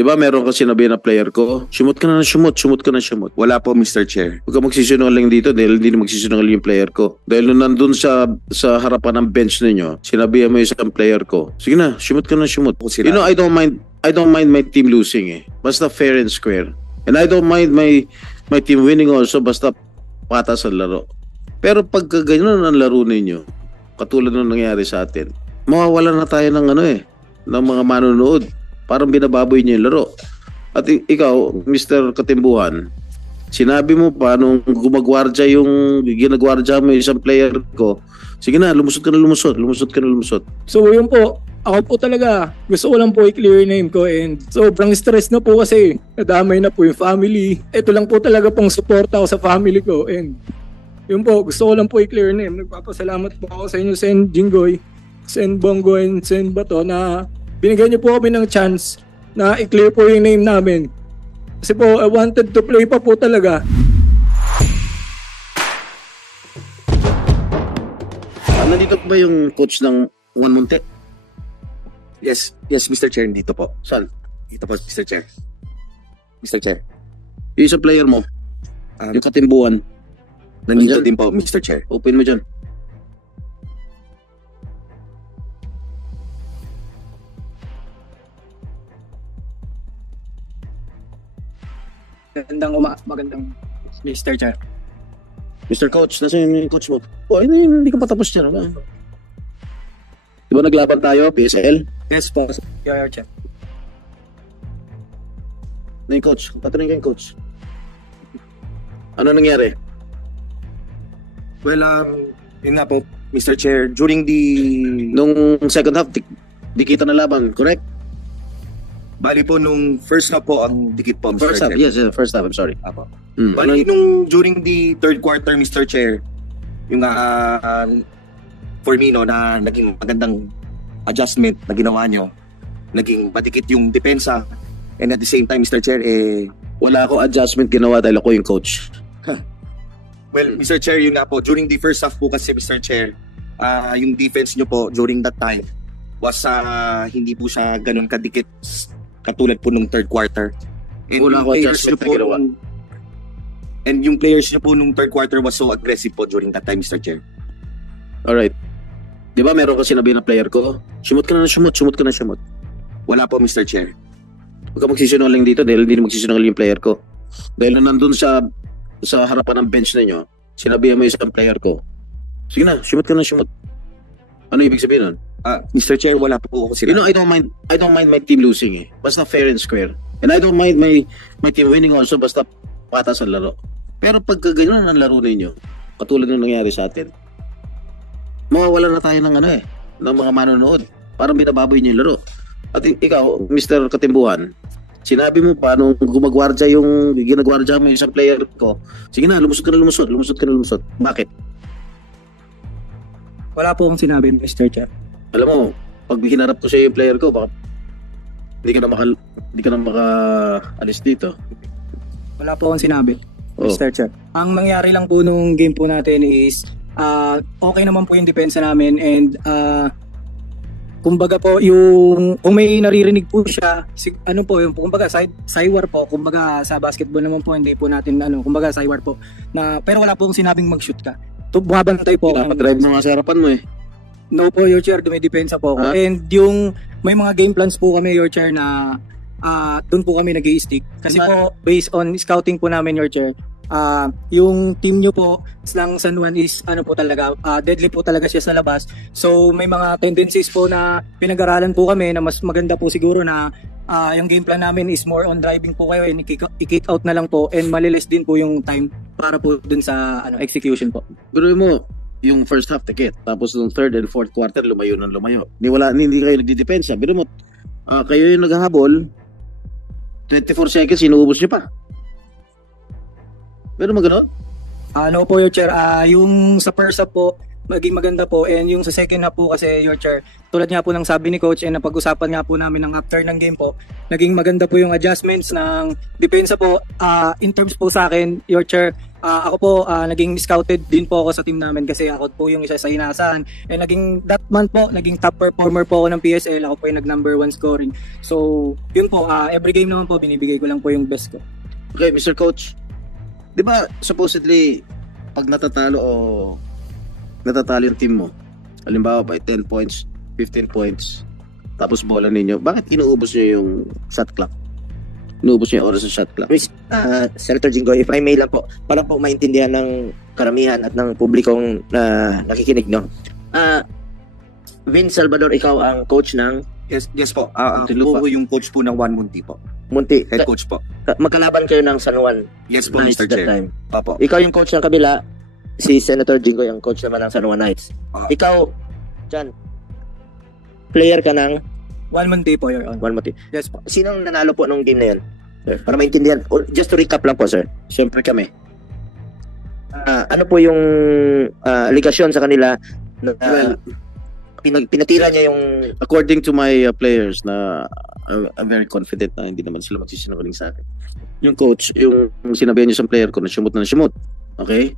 Di ba meron ka sinabi na player ko, sumot ka na ng sumot ka na sumot. Wala po, Mr. Chair. Huwag ka magsisinungaling dito dahil hindi na magsisinungaling yung player ko. Dahil nung nandun sa harapan ng bench ninyo, sinabihan mo yung isang player ko, sige na, sumot ka na sumot. You know, I don't mind my team losing eh. Basta fair and square. And I don't mind my team winning also, basta patas ang laro. Pero pag ganyan ang laro ninyo, katulad nung nangyari sa atin, mawawalan na tayo ng ng mga manonood. Parang binababoy niya yung laro. At ikaw, Mr. Katimbuhan, sinabi mo pa nung gumagwardya ginagwardya mo yung isang player ko, sige na, lumusot ka na lumusot. So yun po, ako po talaga, gusto ko lang po i-clear name ko and sobrang stress na po kasi nadamay na po yung family. Ito lang po talaga pong support ako sa family ko and yun po, gusto ko lang po i-clear name. Nagpapasalamat po ako sa inyo, Sen Jinggoy, Sen Bongo, and Sen Bato na binigyan niyo po kami ng chance na i-clear po yung name namin. Kasi po, I wanted to play pa po talaga. Nandito ba yung coach ng Juan Monte? Yes, Mr. Chair, dito po. Saan? Dito po, Mr. Chair. Mr. Chair. Yung isang player mo, yung Katimbuhan. Nandito din po, Mr. Chair. Open mo dyan. Magandang Mr. Chair. Mr. Coach, nasa yung coach mo? Hindi ka pa tapos dyan. Di ba naglaban tayo, PSL? Yes po, Your Chair. Na yung coach, patanong ka yung coach. Ano nangyari? Well, yun nga po, Mr. Chair, during the... Nung second half, di kita na laban, correct? Bali po nung first half po ang dikit po, Mr. First half, Chair. yes, first half, I'm sorry. Apo. Bali during the third quarter, Mr. Chair, yung for me, no, na naging magandang adjustment na ginawa nyo, naging matikit yung depensa, and at the same time, Mr. Chair, wala ako adjustment ginawa dahil ako yung coach. Well, Mr. Chair, yun nga po, during the first half po kasi, Mr. Chair, yung defense nyo po during that time was hindi po siya ganun kadikit katulad po nung third quarter. And wala ako adjustment na ginawa. And yung players nyo po nung third quarter was so aggressive po during that time, Mr. Chair. Alright. Di ba meron ka sinabi na player ko? Sumot ka na ng sumot. Wala po, Mr. Chair. Huwag ka magsisinungaling dito dahil hindi na magsisinungaling yung player ko. Dahil nandun sa harapan ng bench ninyo, sinabihan mo yung isang player ko, sige na, sumot ka na sumot. Ano ibig sabihin nun? Mr. Chair, wala po ako sila. You know, I don't mind my team losing eh. Basta fair and square. And I don't mind my team winning also, basta patas ang laro. Pero pag ganyan ang laro ninyo, katulad ng nangyari sa atin, mawawalan na tayo ng ng mga manonood. Parang binababoy niyo yung laro. At ikaw, Mr. Katimbuhan, sinabi mo pa nung ginagwardya mo yung isang player ko, sige na, lumusot ka na lumusot. Bakit? Wala po akong sinabi, Mr. Chair. Alam mo, pag hinarap ko sa yung player ko, baka hindi ka na makaalis dito. Wala po akong sinabi, Oh. Mr. Chair. Ang nangyari lang po nung game po natin is okay naman po yung depensa namin and kumbaga po kung may naririnig po siya, kumbaga sidewar po, kumbaga sa basketball naman po hindi po natin kumbaga sidewar po pero wala po akong sinabing mag-shoot ka. Bumabantay po. Dapat-drive mo nga sa harapan mo eh. No po, Your Chair, dumidepensa po ako. And yung may mga game plans po kami, Your Chair, na doon po kami nag-i-stick. Kasi po, based on scouting po namin, Your Chair, yung team nyo po ng San Juan is po talaga, deadly po talaga siya sa labas. So may mga tendencies po na pinag-aralan po kami na mas maganda po siguro na yung game plan namin is more on driving po kayo and i-kick out na lang po and malilis din po yung time para po dun sa execution po. Pero mo, yung first half ticket, tapos yung third and fourth quarter lumayo. Hindi kayo nagdidepensa. Pero mo, kayo yung naghahabol, 24 seconds, inuubos nyo pa. Pero magano? No po, Your Chair. Yung sa first half po, maging maganda po. And yung sa second half po kasi, Your Chair, tulad nga po ng sabi ni Coach, and napag-usapan nga po namin ng after ng game po, naging maganda po yung adjustments ng depensa po. In terms po sa akin, Your Chair, Ako po, naging scouted din po ako sa team namin kasi ako po yung isa sa inaasahan. And naging that month po, naging top performer po ako ng PSL. Ako po yung nag-number 1 scoring. So, yun po, every game naman po, binibigay ko lang po yung best ko. Okay, Mr. Coach. Di ba, supposedly, pag natatalo yung team mo, halimbawa by 10 points, 15 points, tapos bola ninyo, bakit inuubos nyo yung shot clock? Inuubos nyo yung oras ng shot clock? Senator Jinggoy, if I may lang po, para po maintindihan ng karamihan at ng publikong nakikinig, no? Vince Salvador, ikaw ang coach ng Yes po. Muntinlupa. Ako yung coach po ng One Munti po. Munti. Head coach po. Magkalaban kayo ng San Juan Yes po, Knights Mr. that Chair. time. Opo. Ikaw yung coach ng kabila, si Senator Jinggoy ang coach naman ng San Juan Knights. Ikaw, Jan, player ka ng One month day po, Your Honor. One Munti. Yes po. Sinong nanalo po nung game na yun? Sir, para maintindihan, just to recap lang po, sir. Siyempre kami. Ano po yung aligasyon sa kanila na Well, pinatira niya yung according to my players na I'm very confident na hindi naman sila magsisinungaling sa akin. Yung coach, yung sinabihan niyo sa player ko na sumot na sumot. Okay?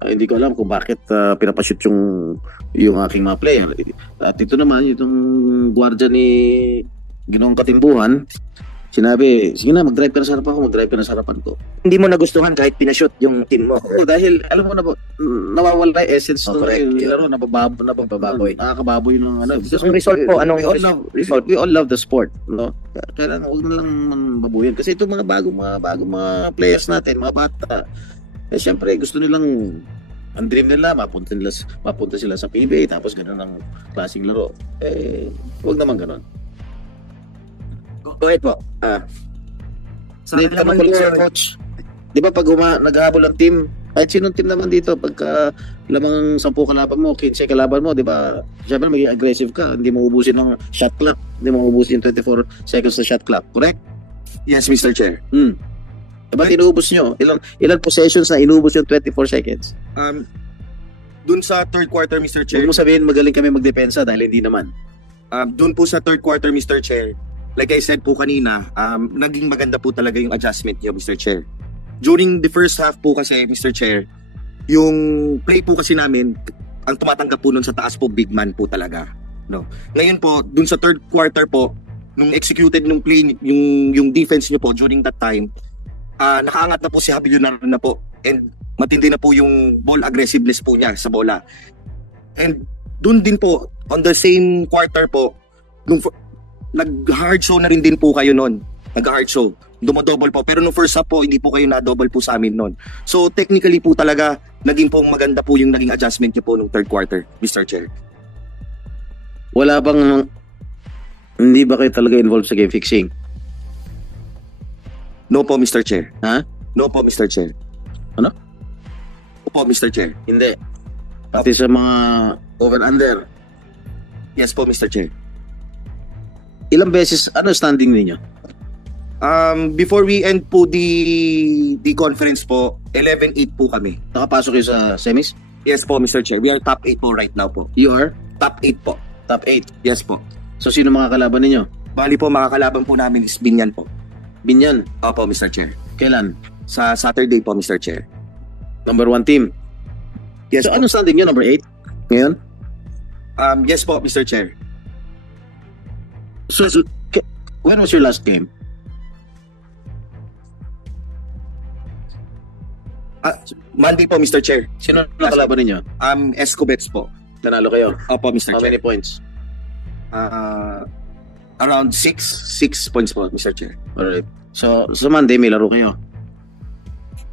Hindi ko alam kung bakit pinapashoot yung aking mga player. At ito naman, itong gwardiya ni Ginoong Katimbuhan, sinabi, sige na, mag-drive ka na sa harapan ko, mag-drive ka na sa harapan ko. hindi mo nagustuhan kahit pinashoot yung team mo. Dahil, alam mo na ba, nawawala yung essence ng correct. laro, nabababoy. Nakakababoy ng ano. Ang result po, anong result? We all love the sport, no? Kailangan huwag na lang babuyan. Kasi itong mga bagong mga players natin, mga bata, siyempre gusto nilang ang dream nila, mapunta sila sa PBA, tapos gano'n ang klaseng laro. Huwag naman gano'n. Go ahead po. Sa Hindi akin naman naman, sir, coach. Di ba pag naghahabol ang team, kahit sinong team naman dito, pagka lamang 10 kalaban mo, 15 kalaban mo, di ba? Siyempre maging aggressive ka, hindi mo ubusin ng shot clock, hindi mo ubusin 24 seconds na shot clock, correct? Yes, Mr. Chair. Ba't inuubos nyo? Ilan possessions na inuubos yung 24 seconds? Dun sa third quarter, Mr. Chair. Huwag mo sabihin magaling kami magdepensa dahil hindi naman. Dun po sa third quarter, Mr. Chair, like I said po kanina, naging maganda po talaga yung adjustment niyo, Mr. Chair. During the first half po kasi, Mr. Chair, yung play po kasi namin, ang tumatanggap po nun sa taas po, big man po talaga. No. Ngayon po, dun sa third quarter po, nung executed nung play, yung defense niyo po during that time, nakaangat na po si Habilionar na po. And matindi na po yung ball aggressiveness po niya sa bola. And dun din po, on the same quarter po, nag-hard show na rin din po kayo nun. Nag-hard show. Dumodouble po. Pero nung first half po, hindi po kayo na-double po sa amin nun. So technically po talaga, naging po maganda po yung naging adjustment niyo po nung third quarter, Mr. Chair. Wala bang, hindi ba kayo talaga involved sa game fixing? No po, Mr. Chair. Ha? No po, Mr. Chair. Ano? Opo, Mr. Chair. Hindi. Pati sa mga over-under. Yes po, Mr. Chair. Ilang beses, ano standing ninyo? Before we end po the conference po, 11-8 po kami. Nakapasok kayo sa semis? Yes po, Mr. Chair. We are top 8 po right now po. You are? Top 8 po. Top 8. Yes po. So, sino mga kalaban ninyo? Bali po, makakalaban po namin is Binyan po. Binyan. Opo, Mr. Chair. Kailan? Sa Saturday po, Mr. Chair. Number 1 team. Yes So, po. anong standing nyo? Number 8? Ngayon? Yes po, Mr. Chair. So, when was your last game? Monday po, Mr. Chair. Sino na kalaban ninyo? Escobets po. Nanalo kayo? Opo, Mr. How Chair. many points? Around 6 points po, Mr. Chair. Alright. So, sa Monday may laro kayo?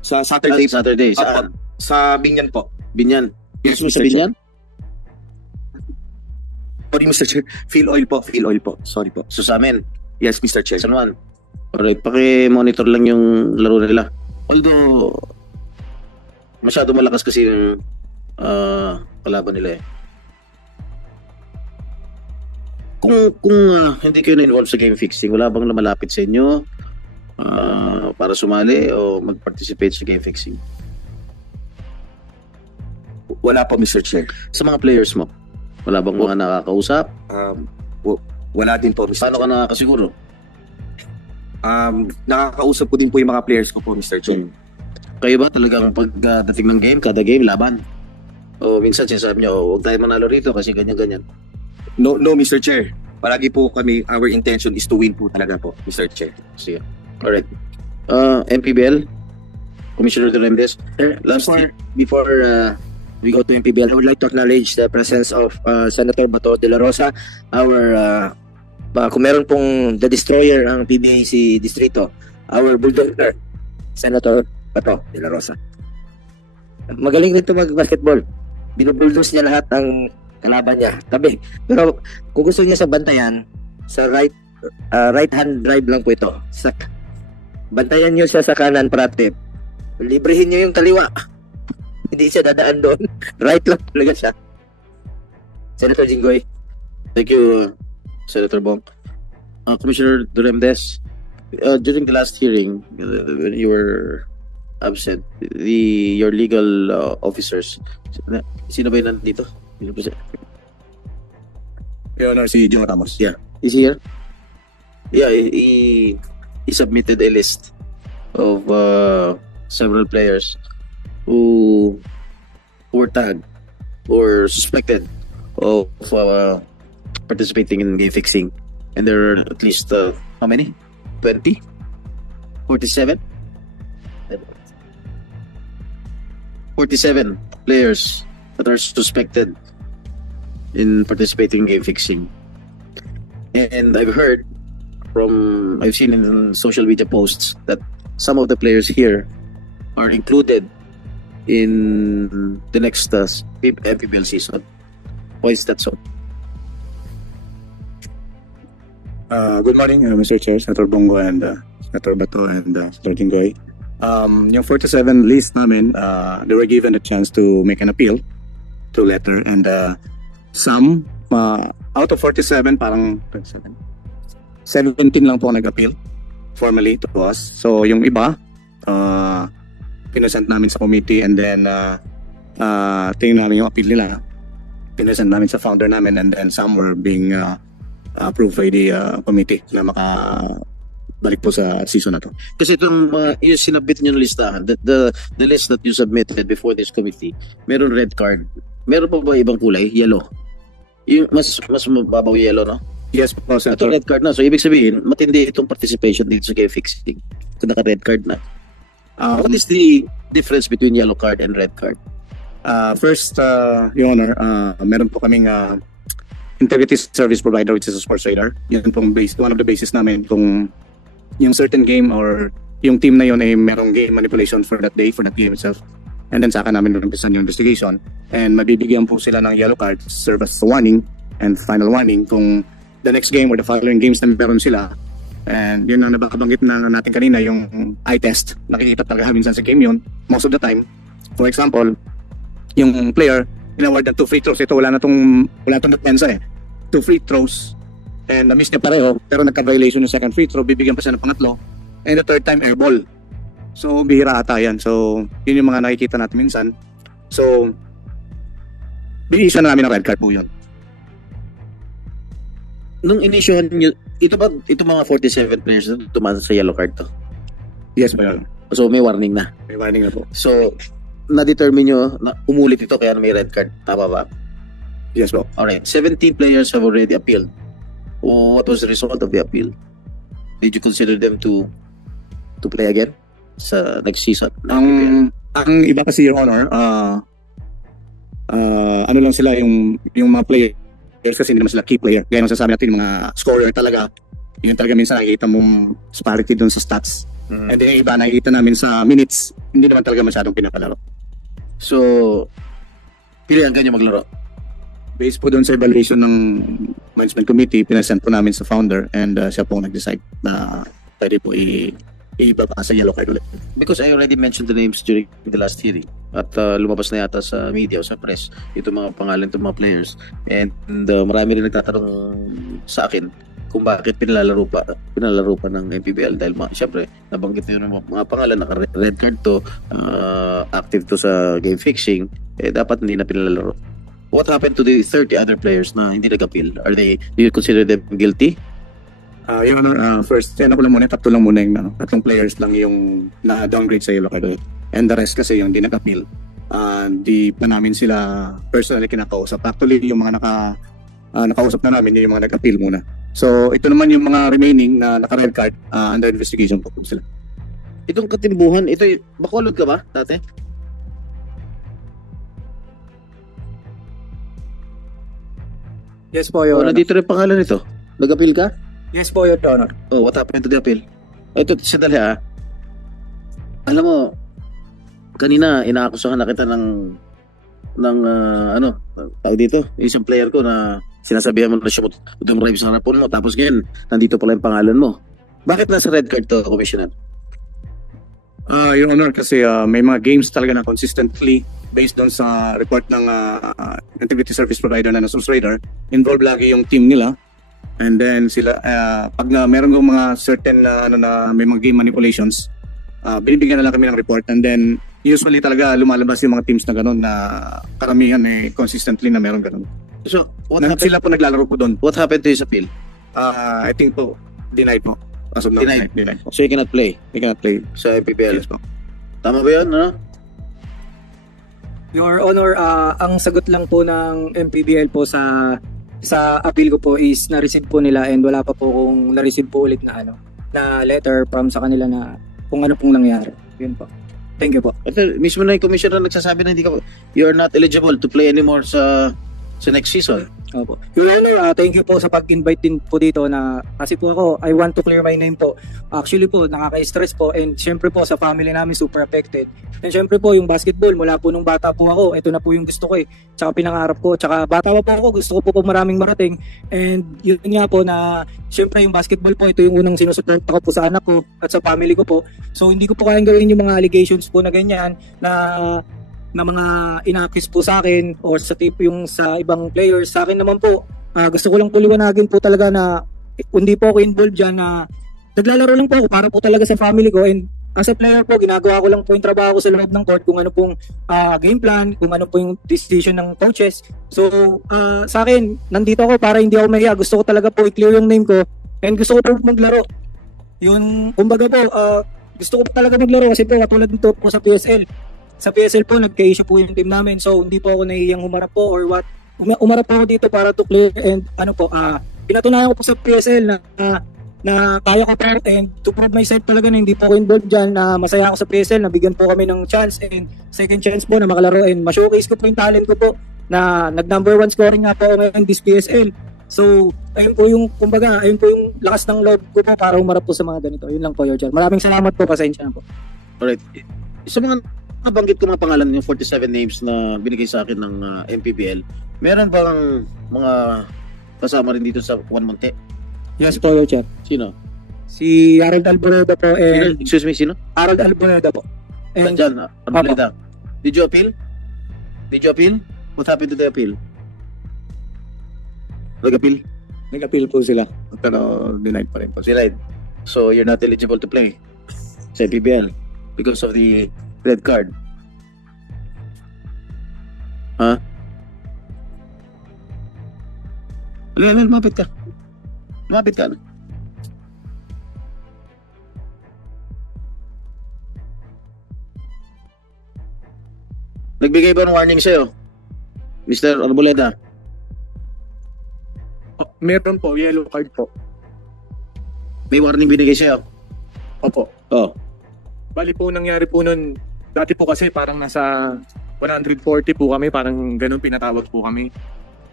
Sa Saturday po. Saturday. Opo, Saan? sa Binyan po. Binyan. Yes, Gusto mo Mr. sa Binyan? Sorry, Mr. Chair. Fuel oil po. Sorry po. So, sa amin. Yes, Mr. Chair. San Juan. Alright. Paki-monitor lang yung laro nila. Although, masyado malakas kasi yung kalaban nila eh. Kung hindi kayo na-involve sa game fixing, wala bang lumalapit sa inyo para sumali o mag-participate sa game fixing? Wala po, Mr. Chair. Sa mga players mo, wala bang mga nakakausap? Wala din po, Mr. Paano ka Chair. nakakasiguro? Nakakausap ko din po yung mga players ko po, Mr. Chair. Kayo ba talagang pagdating ng game, kada game, laban? O minsan sinasabi niyo, huwag tayo manalo rito kasi ganyan-ganyan. No, Mr. Chair. Palagi po kami, our intention is to win po talaga po, Mr. Chair. Sige. Alright. MPBL, Commissioner Duremdes. Before we go to MPBL, I would like to acknowledge the presence of Senator Bato de la Rosa, our kung meron pong the destroyer ang PBAC distrito, our bulldozer, Senator Bato de la Rosa. Magaling rin ito mag-basketball. Binubulldoze niya lahat ng kalaban niya. Tabi. Pero kung gusto niya sa bantayan, sa right hand drive lang po ito. Bantayan niyo siya sa kanan, prate. Librehin niyo yung kaliwa. Hindi siya dadaan doon. Right lang talaga siya. Senator Jinggoy. Thank you, Senator Bong. Commissioner Duremdes, during the last hearing, when you were absent, your legal officers, sino ba yun nandito? Your Honor, si Joe Ramos. Yeah. Is he here? Yeah, he submitted a list of several players who were tagged or suspected of participating in game fixing. And there are at least, how many? 20? 47? 47 players that are suspected in participating in game fixing. And I've seen in social media posts that some of the players here are included in the next MPBL season. Why is that so? Good morning, Mr. Chair, Senator Bongo, and Senator Bato, and Senator Jinggoy. Yung 47 list namin, they were given a chance to make an appeal through letter, and some out of 47, parang 17 lang po nag-appeal formally to us. So yung iba, pinasent namin sa committee, and then tingnan namin yung appeal nila. Pinasent namin sa founder namin, and then some were being approved by the committee na makabalik po sa season na to. Kasi itong yung sinabit nyo na listahan, the list that you submitted before this committee, meron red card. Meron pa ba ibang kulay? Yellow. Yung mas mababaw yellow, no? Yes po, Ito Senator. red card na. So ibig sabihin, matindi itong participation dito sa game fixing. Kung naka-red card na. What is the difference between yellow card and red card? First, Your Honor, meron po kaming integrity service provider, which is a sports radar. Yan pong one of the basis namin kung yung certain game or yung team na yun ay merong game manipulation for that day, for that game itself. And then saka namin umpisan yung investigation. And mabibigyan po sila ng yellow card, serve as a warning and final warning kung the next game or the following games na meron sila. And yun ang nabanggit na natin kanina, yung eye test. Nakikita talaga minsan sa game yun, most of the time. For example, yung player, inaward ng 2 free throws. Ito, wala na itong depensa eh. 2 free throws, and na-miss niya pareho, pero nagka-violation yung second free throw, bibigyan pa siya ng pangatlo, and the third time, air ball. So, bihira ata yan. So, yun yung mga nakikita natin minsan. So, biniisa na namin ng red card po yun. Nung inisyohan nyo, ito mga 47 players na tumasa sa yellow card to? Yes, po yun. So, may warning na? May warning na po. So, na-determine nyo na umulit ito kaya may red card. Tama ba? Yes po. Alright. 17 players have already appealed. What was the result of the appeal? Did you consider them to play again sa next season? Ang iba kasi, Your Honor, ano lang sila, yung mga players kasi hindi naman sila key player. Gaya ng sasabi natin, mga scorer talaga. Yun talaga minsan nakikita mong disparity dun sa stats. And then yung iba nakikita namin sa minutes, hindi naman talaga masyadong pinapalaro. So, pilihan ka niya maglaro? Based po doon sa evaluation ng management committee, pinasend po namin sa founder, and siya po nag-decide na pwede po ibaba sa yellow card ulit. Because I already mentioned the names during the last hearing at lumabas na yata sa media o sa press itong mga pangalan ng mga players, and marami rin nagtatanong sa akin kung bakit pinalalaro pa ng MPBL dahil syempre nabanggit nyo ng mga pangalan, naka-red card to, active to sa game fixing, dapat hindi na pinalalaro. What happened to the 30 other players na hindi nag-appeal? Do you consider them guilty? Your Honor, first, tatlo lang muna yung tatlong players lang yung na-downgrade sa yellow card. And the rest kasi yung di nag-appeal. Di pa namin sila personally kinakausap. Actually, yung mga nakausap na namin, yung mga nag-appeal muna. So, ito naman yung mga remaining na naka-red card under investigation po sila. Itong katimbuhan, ito, Bacolod ka ba dati? Yes po, Your O, Honor. nandito rin pangalan nito. Nag-appeal ka? Yes po, Your Honor. Oh, what happened to the appeal? Ito, sandali ha. Alam mo, kanina inaakusahan na kita ng tawag dito, isang player ko na sinasabihan mo na siya dumrive sa harapon mo, tapos ngayon, nandito pala yung pangalan mo. Bakit nasa red card to, Commissioner? Your Honor, kasi may mga games talaga na consistently based doon sa report ng integrity service provider na Source Radar, involved lagi yung team nila. And then sila, pag meron ng mga certain na may mga game manipulations, binibigyan na lang kami ng report. And then usually talaga lumalabas yung mga teams na gano'n na karamihan consistently na meron gano'n. So, what happened? Sila po naglalaro po doon. What happened to his appeal? I think po, denied po. As of now, Denied. denied po. So, he cannot play They cannot play. sa MPBL. Yes po. Tama ba yun, ano? Your Honor, ang sagot lang po ng MPBL po sa appeal ko po is na-receive po nila and wala pa po kung na-receive po ulit na letter from sa kanila na kung ano pong nangyari. Yun po. Thank you po. Ito, mismo na yung commissioner nagsasabi na you're not eligible to play anymore sa next season. Opo. Your Honor, thank you po sa pag-invite din po dito na kasi po ako, I want to clear my name po. Actually po, nakaka-stress po and syempre po sa family namin super affected. And syempre po yung basketball, mula po nung bata po ako, ito na po yung gusto ko Tsaka pinangarap ko. Tsaka bata pa po ako, gusto ko po maraming marating. And yun nga po na syempre yung basketball po, ito yung unang sinusuporta ko po sa anak ko at sa family ko po. So hindi ko po kayang gawin yung mga allegations po na ganyan na mga ina-accuse po sa akin or sa yung sa ibang players. Sa akin naman po, gusto ko lang po liwanagin po talaga na hindi po ako involved dyan na naglalaro lang po ako para po talaga sa family ko and as a player po, ginagawa ko lang po yung trabaho ko sa loob ng court kung ano pong game plan, kung ano po yung decision ng coaches. So, sa akin, nandito ako para hindi ako mahiya. Gusto ko talaga po i-clear yung name ko and gusto ko po maglaro. Yun, kumbaga po, gusto ko po talaga maglaro kasi po katulad nito po sa PSL. Sa PSL po, nagka-issue po yung team namin. So, hindi po ako nahihiyang humarap po or what. Umarap po ako dito para to clear and pinatunayan ko po sa PSL na kaya ko po and to prove myself talaga na hindi po ako involved dyan, na masaya ako sa PSL, nabigyan po kami ng chance and second chance po na makalaro and ma-showcase ko po yung talent ko po na nag-number 1 scoring nga po ako ngayon this PSL. So, ayun po yung, kumbaga, ayun po yung lakas ng loob ko po para humarap po sa mga ganito. Yun lang po, Your Honor. Maraming salamat po, pasensya na po. Alright. Sa mga nabanggit ko mga pangalan, yung 47 names na binigay sa akin ng MPBL, meron bang mga kasama rin dito sa Juan Monte? Yes po, Your Honor. Sino? Si Harold Alboreda po and Excuse me, sino? Harold Alboreda po. And Nandyan, Arboleda. Did you appeal? Did you appeal? What happened to the appeal? Nag-appeal? Nag-appeal po sila. Pero denied pa rin po. Denied. So, you're not eligible to play sa MPBL because of the red card. Ha? Lumapit ka. Lumapit ka. Nagbigay ba ng warning sa'yo, Mr. Arboleda? Meron po, yellow card po. May warning binigay sa'yo? Opo. Oh. Bali po, nangyari po nun, dati po kasi parang nasa 140 po kami, parang ganun pinatawag po kami.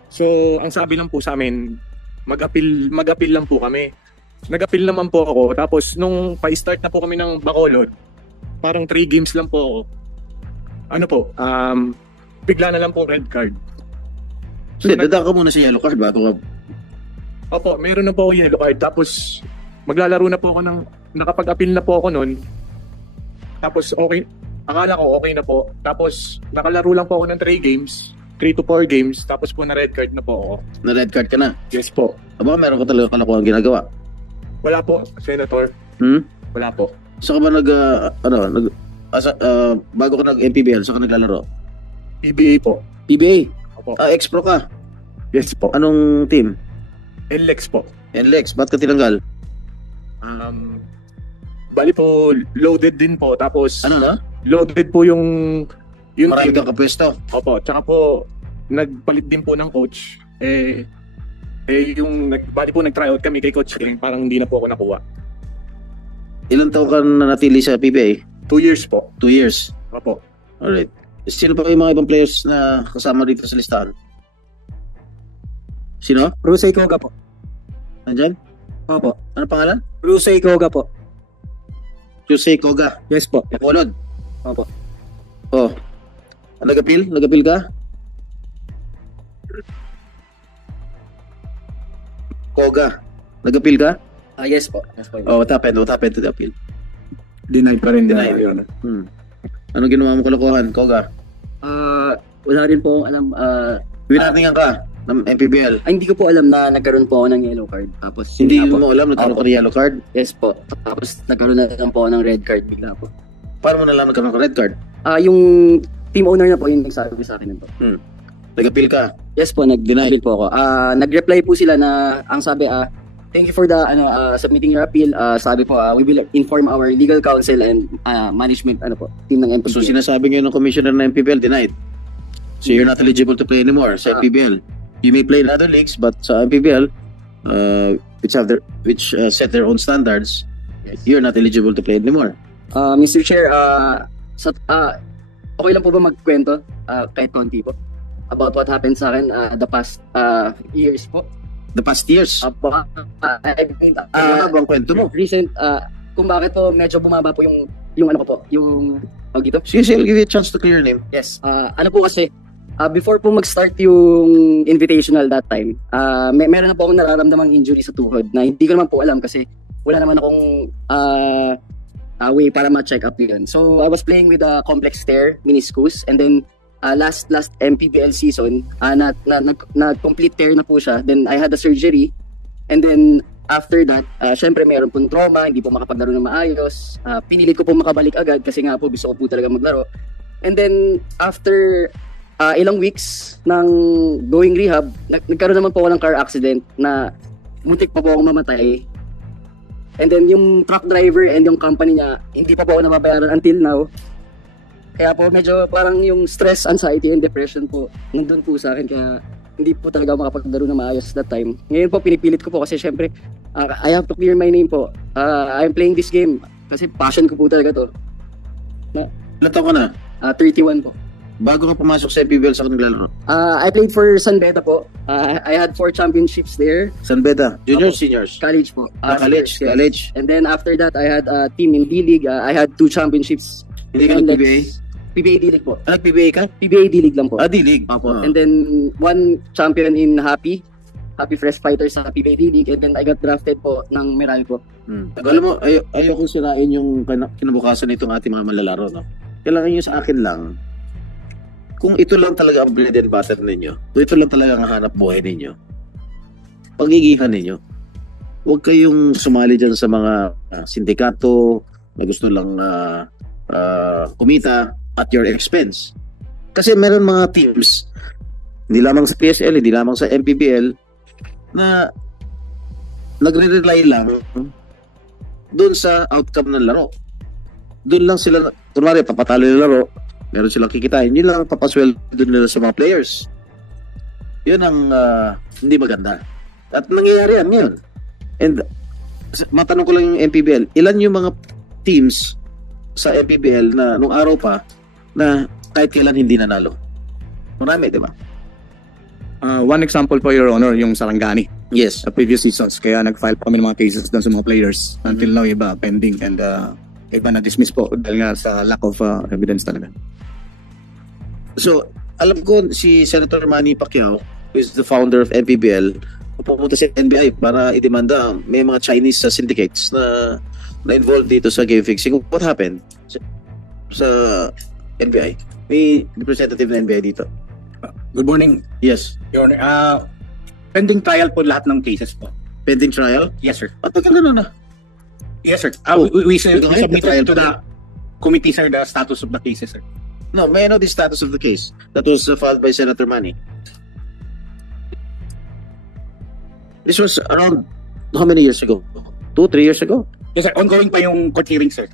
So, ang sabi lang po sa amin, mag-appeal lang po kami. Nag-appeal naman po ako, tapos nung pa-start na po kami ng Bacolod, parang 3 games lang po ako. Ano po, bigla na lang po red card. So, dadaan ka muna sa yellow card bago ka... Opo, meron na po ako yellow card, tapos maglalaro na po ako nakapag-appeal na po ako nun. Tapos okay, akala ko okay na po. Tapos nakalaro lang po ako ng 3 games, 3 to 4 games, tapos po na red card na po ako. Na red card ka na? Yes po. Aba, meron ka talaga kalakuhang ginagawa? Wala po, Senator. Wala po. Saan ka ba bago ka nag-MPBL, saan ka naglalaro? PBA po. PBA? Opo. Ex-pro ka? Yes po. Anong team? NLEX po. NLEX, ba't ka tinanggal? Bali po, loaded din po. Tapos, Ano na? loaded po yung Marami kang kapwesto. Opo, tsaka po nagpalit din po ng coach. Yung bali po nag-tryout kami kay Coach Ring, parang hindi na po ako nakuha. Ilang taon ka nanatili sa PBA? 2 years po. 2 years. Opo. Alright. Sino pa yung mga ibang players na kasama dito sa listahan? Sino? Rusey Koga po. Nandyan? Opo. Ano pangalan? Rusey Koga po. Yusei Koga. Yes po. Bacolod. Opo. Oh. Nag-appeal? Nag-appeal ka? Koga. Nag-appeal ka? Yes po. Yes po. Oh, what happened? What happened to the appeal? Denied pa rin. Denied. Yun. Anong ginawa mo kalokohan, Koga? Wala rin po alam. Winarningan ka ng MPBL. Hindi ko po alam na nagkaroon po ako ng yellow card. Tapos Hindi mo alam na nagkaroon ka ng yellow card? Yes po. Tapos nagkaroon na lang po ako ng red card bigla po. Paano mo nalaman nagkaroon ka ng red card? Yung team owner na po yung nagsabi sa akin nito. Nag-appeal ka? Yes po, nag-deny po ako. Nag-reply po sila na ang sabi thank you for the submitting your appeal. Sabi po we will inform our legal counsel and management team ng MPBL. So sinasabi ngayon ng commissioner ng MPBL denied. So you're not eligible to play anymore sa MPBL. You may play in other leagues but sa MPBL which set their own standards, you're not eligible to play anymore. Mr. Chair, okay lang po ba magkwento kahit konti po about what happened sa akin the past years po? The past years? Ano bang kwento mo? Recent, kung bakit po medyo bumaba po yung ano ko po, yung dito? Sige, I'll give you a chance to clear your name. Yes. Ano po kasi, before po mag-start yung invitational that time, meron na po akong nararamdamang injury sa tuhod na hindi ko naman po alam kasi wala naman akong way para ma-check up yun. So, I was playing with a complex tear, meniscus, and then last MPBL season, na-complete tear na po siya. Then, I had a surgery, and then, after that, syempre meron pong trauma, hindi po makapaglaro ng maayos. Pinilit ko po makabalik agad kasi nga po gusto ko po talaga maglaro. And then, after ilang weeks ng going rehab, nagkaroon naman po ako ng car accident na muntik pa po akong mamatay. And then yung truck driver and yung company niya, hindi pa po ako nababayaran until now. Kaya po medyo parang yung stress, anxiety, and depression po nandun po sa akin. Kaya hindi po talaga ako makapaglaro na maayos that time. Ngayon po pinipilit ko po kasi syempre I have to clear my name po. I'm playing this game kasi passion ko po talaga to. Ilan taon ka na? 31 po. Bago ka pumasok sa MPBL sa naglalaro? I played for San Beda po. I had 4 championships there. San Beda? Juniors, seniors? College po. College. Yes. College. And then after that, I had a team in D-League. I had 2 championships. Hindi ka nag-PBA? PBA D-League po. Nag-PBA ka? PBA D-League lang po. D-League. And then 1 champion in Happy Fresh Fighters sa PBA D-League. And then I got drafted po ng Meralco. Alam mo, ayokong sirain yung kinabukasan nitong ating mga malalaro, no? Kailangan nyo sa akin lang, kung ito lang talaga ang bread and butter ninyo, kung ito lang talaga ang hanap buhay ninyo, pagigihan ninyo. Huwag kayong sumali dyan sa mga sindikato na gusto lang kumita at your expense. Kasi meron mga teams, hindi lamang sa PSL, hindi lamang sa MPBL, na nagre-rely lang doon sa outcome ng laro. Doon lang sila, kunwari, papatalo yung laro, meron silang kikitain, yun lang papasweldo nila sa mga players. Yun ang hindi maganda. At nangyayari yan ngayon. And matanong ko lang yung MPBL, ilan yung mga teams sa MPBL na nung araw pa na kahit kailan hindi nanalo? Marami, di ba? One example po, Your Honor, yung Sarangani. Yes. Sa previous seasons, kaya nag-file po kami ng mga cases doon sa mga players. Until now, iba pending and iba na-dismiss po dahil nga sa lack of evidence talaga. So, alam ko si Senator Manny Pacquiao, who is the founder of MPBL, pumunta sa NBI para idemanda. May mga Chinese syndicates na involved dito sa game fixing. What happened sa NBI? May representative na NBI dito. Good morning, Yes. Your Honor. Pending trial po lahat ng cases po. Pending trial? Yes, sir. At tagal na. Yes, sir. Oh, we hanggang ngayon, trial submitted to pa the committee, sir, the status of the cases, sir. No, may I know the status of the case that was filed by Senator Manny? This was around how many years ago? 2-3 years ago? Yes, sir. Ongoing pa yung court hearing, sir.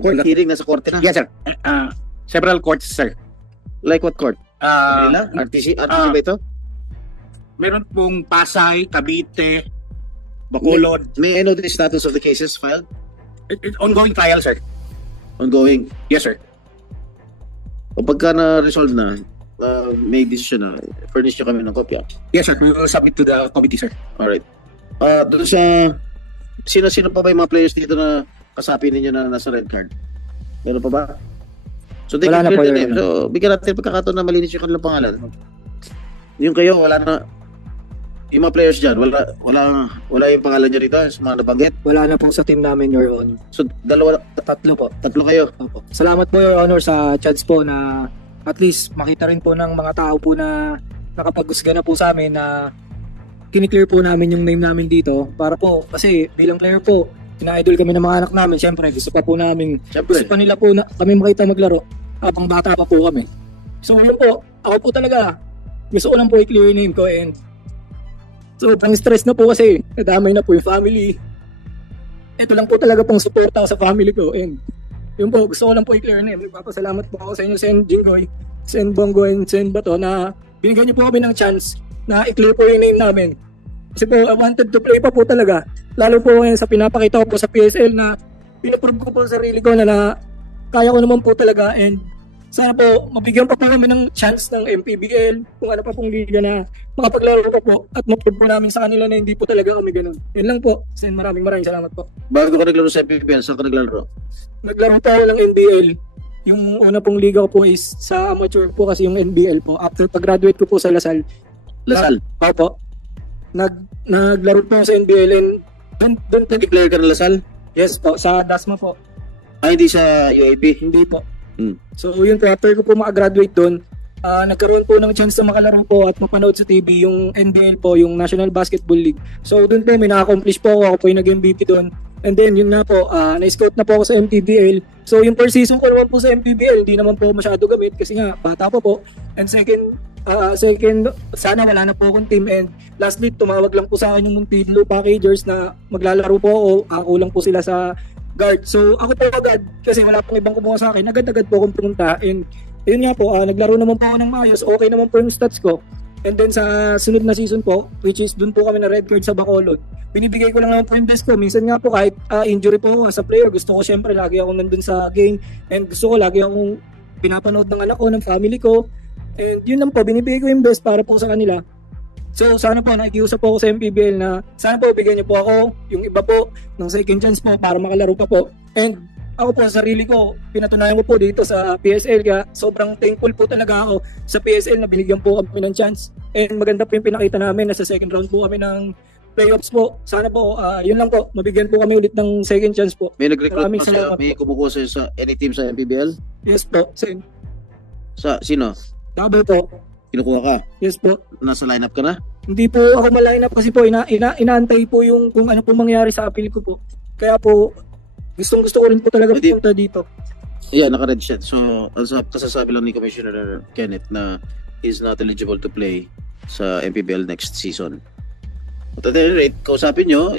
Court hearing, nasa korte na. Yes, sir. Several courts, sir. Like what court? Manila? Ah, RTC ba ito? meron pong Pasay, Cavite, Bacolod. May I know the status of the cases filed? It's ongoing trial, sir. Ongoing. Yes, sir. O pagka na-resolve na, may decision na, furnish nyo kami ng kopya. Yes, sir. We will submit to the committee, sir. Alright. Doon sa, sino pa ba yung mga players dito na kasapi ninyo na nasa red card? Meron pa ba? So, they Wala can na po, clear the Your name. So, bigyan natin pagkakataon na malinis yung kanilang pangalan. Yung kayo, wala na. Yung mga players dyan, wala yung pangalan nyo rito, sa mga nabanggit. Wala na po sa team namin, Your Honor. So, Tatlo po. tatlo kayo. Opo. Salamat po, Your Honor, sa chance po na at least makita rin po ng mga tao po na nakapag-usga na po sa amin na kiniklear po namin yung name namin dito para po, kasi bilang player po, ina-idol kami ng mga anak namin. Siyempre, gusto pa po namin, gusto pa nila po na kami makita maglaro habang bata pa po kami. So, yun po, ako po talaga, gusto ko lang po i-clear yung name ko and so, pang stress na po kasi nadamay na po yung family. Ito lang po talaga pong suporta sa family ko and yun po, gusto ko lang po i-clear name. Nagpapasalamat po ako sa inyo, Sen Jinggoy, Sen Bongo, and Sen Bato na binigyan niyo po kami ng chance na i-clear po yung name namin. Kasi po, I wanted to play pa po talaga. Lalo po ngayon sa pinapakita ko po sa PSL na pinaprove ko po sa sarili ko na kaya ko naman po talaga and sana po mabigyan pa po kami ng chance ng MPBL kung ano pa pong liga na makapaglaro pa po at ma-prove po namin sa kanila na hindi po talaga kami ganun. Yun lang po. Sen, maraming salamat po. Bago ka naglaro sa MPBL, saan ka naglaro? Naglaro po ako ng NBL. Yung una pong liga ko po is sa amateur po kasi yung NBL po. After pag-graduate ko po sa Lasal. Opo. Naglaro po sa NBL and doon Nag-player ka ng Lasal? yes po, sa Dasma po. Hindi sa UAP? Hindi po. Hmm. So yun po, after ko po makagraduate doon, nagkaroon po ng chance na makalaro po at mapanood sa TV yung NBL po, yung National Basketball League. So doon po may na-accomplish po ako po yung nag-MVP doon. And then yun na po, na-scout na po ako sa MPBL. So yung first season ko naman po sa MPBL, hindi naman po masyado gamit kasi nga bata pa po. And second, sana wala na po akong team. And lastly, tumawag lang po sa akin yung Montpellier Packagers na maglalaro po ako. Ako lang po sila sa guard. So ako po agad, kasi wala pong ibang kumuha sa akin, agad-agad po akong pumunta. And ayun nga po, naglaro naman po ako ng maayos. Okay naman po yung stats ko. And then sa sunod na season po, which is dun po kami na red card sa Bacolod, binibigay ko lang naman po yung best ko. Minsan nga po kahit injury po ako as a player, gusto ko syempre lagi ako nandun sa game and gusto ko lagi akong pinapanood ng anak ko, ng family ko. And yun lang po, binibigay ko yung best para po sa kanila. So sana po, nakikiusap po ako sa MPBL na sana po bigyan niyo po ako, yung iba po, ng second chance po para makalaro pa po. And ako po sa sarili ko, pinatunayan ko po dito sa PSL kaya sobrang thankful po talaga ako sa PSL na binigyan po kami ng chance. And maganda po yung pinakita namin na sa second round po kami ng playoffs po. Sana po, yun lang po, mabigyan po kami ulit ng second chance po. May nag-recruit Maraming pa siya, salamat may kumukuha sa'yo sa any team sa MPBL? Yes po, Sen. Sa sino? Double po. Kinukuha ka? Yes po. Nasa lineup ka na? Hindi po ako ma-line up kasi po inaantay po yung kung ano po mangyari sa appeal ko po. Kaya po gustong-gusto ko rin po talaga pumunta dito. Yeah, naka-red shirt. So, kasasabi lang ni Commissioner Kenneth na he's not eligible to play sa MPBL next season. At at any rate, kausapin nyo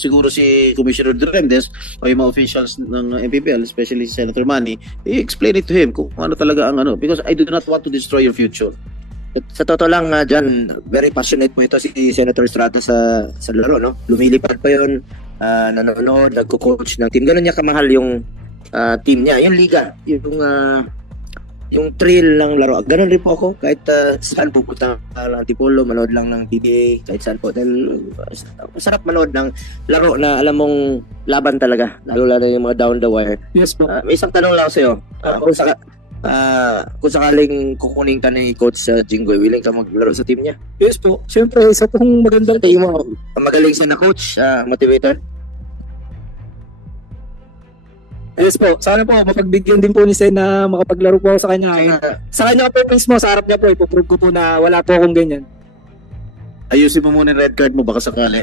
siguro si Commissioner Durendes o yung mga officials ng MPBL, especially si Senator Manny, explain it to him kung ano talaga ang ano. Because I do not want to destroy your future. Sa totoo lang, John, very passionate po ito si Senator Estrada sa laro, no? Lumilipad pa yun, nanonood, nagko-coach ng team. Ganun niya kamahal yung team niya, yung liga, yung thrill ng laro. Ganun rin po ako, kahit saan pupunta ng Antipolo, manood lang ng PBA, kahit saan po. Then, masarap manood ng laro na alam mong laban talaga, lalo yung mga down the wire. Yes po. May isang tanong lang ako sa'yo. Kung sakaling kukunin ka ni Coach Jinggoy, willing ka maglaro sa team niya? Yes po. Siyempre, isa pong magandang Tingin mo, magaling siya na coach, motivator? Yes po. Sana po, mapagbigyan din po ni Sen na makapaglaro po ako sa kanya. Sa kanya po mismo, sa harap niya po, ipoprove ko po na wala po akong ganyan. Ayusin mo muna yung red card mo, baka sakali.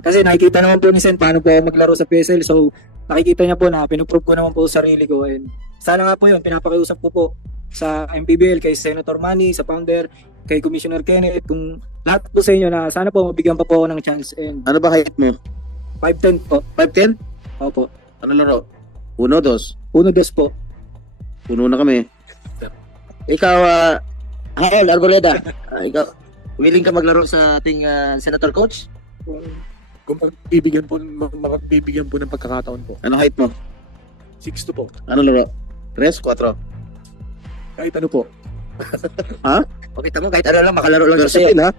Kasi nakikita naman po ni Sen paano po ako maglaro sa PSL. So, nakikita niya po na pinuprove ko naman po sa sarili ko. And sana nga po yun, pinapakiusap ko po sa MPBL, kay Senator Manny, sa founder, kay Commissioner Kenneth, kung lahat po sa inyo na sana po mabigyan pa po ako ng chance. And Ano ba height mo? 5'10 po. 5'10"? Opo. Ano laro? 1-2. 1-2 po. Puno na kami. Ikaw, Harold Arboleda, ikaw, willing ka maglaro sa ating Senator Coach? Kung magbibigyan po ng pagkakataon po. Ano height mo? 6'2" po. Ano laro? 3, 4. Kahit ano po. Okay, tamo, kahit ano lang, makalaro lang sa sa'yo. ha?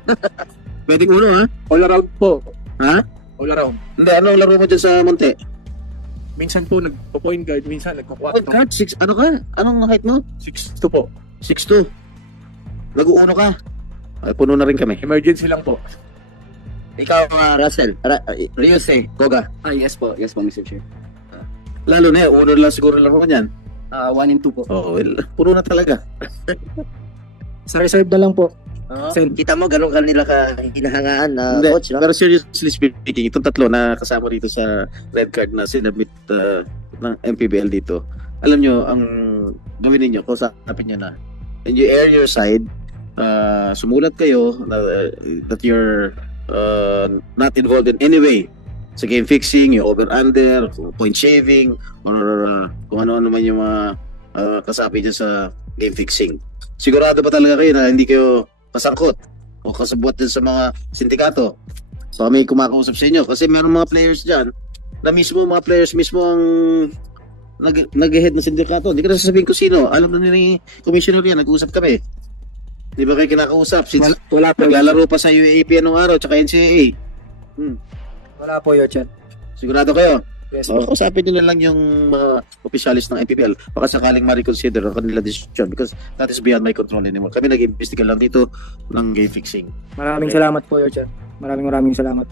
Pwedeng uno, ha? All around po. Ha? All around. Hindi, ano laro mo dyan sa Monte? Minsan po nagpo-point guard, minsan nagpo-4. Card, 6, ano ka? Anong height mo? 6'2" po. 6'2". Nag-uuno ka. Ay, puno na rin kami. Emergency lang po. Ikaw, Russell, Ryusei, Koga. Yes po, Mr. Chair. Lalo na, uno lang siguro laro ka niyan. 1 and 2 po. Oh, well, puno na talaga. Sa reserve na lang po. Sen. Kita mo, ganun ka nila hinahangaan na Hindi, coach, no? pero seriously speaking, itong tatlo na kasama dito sa red card na sinabit ng MPBL dito, alam nyo, ang gawin ninyo, kausapin nyo na, and you air your side, sumulat kayo that you're not involved in any way sa game fixing, yung over-under, point shaving, or kung ano-ano man yung mga kasapi dyan sa game fixing. Sigurado ba talaga kayo na hindi kayo kasangkot o kasabot din sa mga sindikato? So kami kumakausap sa inyo kasi meron mga players dyan na mismo, mga players mismo ang nag-head ng sindikato. Hindi ko na sasabihin ko sino. Alam na ni Commissioner yan, nag-uusap kami. Di ba kayo kinakausap? Since Wala po. naglalaro pa sa UAP anong araw tsaka NCAA. Wala po, Your Chair. Sigurado kayo? Yes O, po. kausapin nyo na lang yung mga opisyalis ng MPBL baka sakaling ma-reconsider ang kanila decision because that is beyond my control anymore. Kami nag-imbestiga lang dito ng game fixing. Maraming salamat po, Your Chair. Maraming salamat.